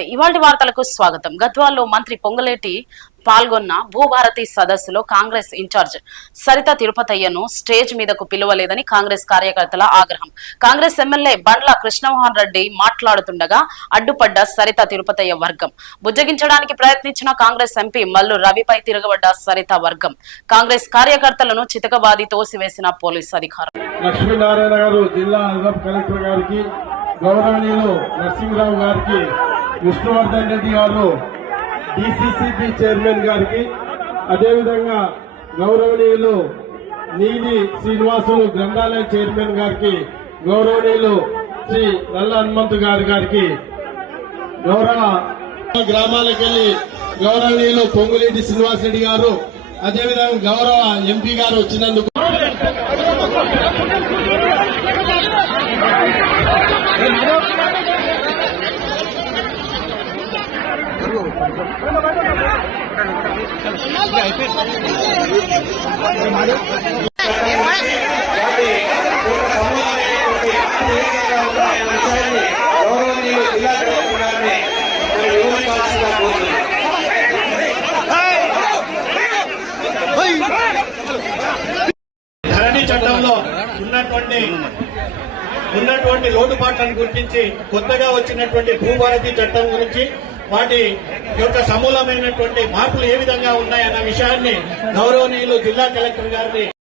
నమస్తే. ఇవాల్టి వార్తలకు స్వాగతం. గద్వాల్లో మంత్రి పొంగులేటి పాల్గొన్న భూభారతి సదస్సులో కాంగ్రెస్ ఇన్ఛార్జ్ సరిత తిరుపతయ్యను స్టేజ్ మీదకు పిలువలేదని కాంగ్రెస్ కార్యకర్తల ఆగ్రహం. కాంగ్రెస్ ఎమ్మెల్యే బండ్ల కృష్ణమోహన్ రెడ్డి మాట్లాడుతుండగా అడ్డుపడ్డ సరిత తిరుపతయ్య వర్గం. బుజ్జగించడానికి ప్రయత్నించిన కాంగ్రెస్ ఎంపీ మల్లు రవిపై తిరగబడ్డ సరిత వర్గం. కాంగ్రెస్ కార్యకర్తలను చితకబాది తోసివేసిన పోలీసు అధికారులు. లక్ష్మీనారాయణ గారు జిల్లా అదనపు కలెక్టర్ గారికి, గౌరవనీయులు నరసింహరావు గారికి, విష్ణువర్ధన్ రెడ్డి గారు డిసిసిబి చైర్మన్ గారికి, అదేవిధంగా గౌరవనీయులు నీలి శ్రీనివాసులు గ్రంథాలయ చైర్మన్ గారికి, గౌరవనీయులు శ్రీ నల్ల హనుమంతు గారికి, గౌరవ గ్రామాలకు వెళ్లి గౌరవనీయులు పొంగులేటి శ్రీనివాసరెడ్డి గారు, అదేవిధంగా గౌరవ ఎంపీ గారు వచ్చినందుకు ధరణి చట్టంలో ఉన్నటువంటి లోటుపాట్లను గుర్తించి కొత్తగా వచ్చినటువంటి భూభారతి చట్టం గురించి వాటి యొక్క సమూలమైనటువంటి మార్పులు ఏ విధంగా ఉన్నాయన్న విషయాన్ని గౌరవనీయులు జిల్లా కలెక్టర్ గారిని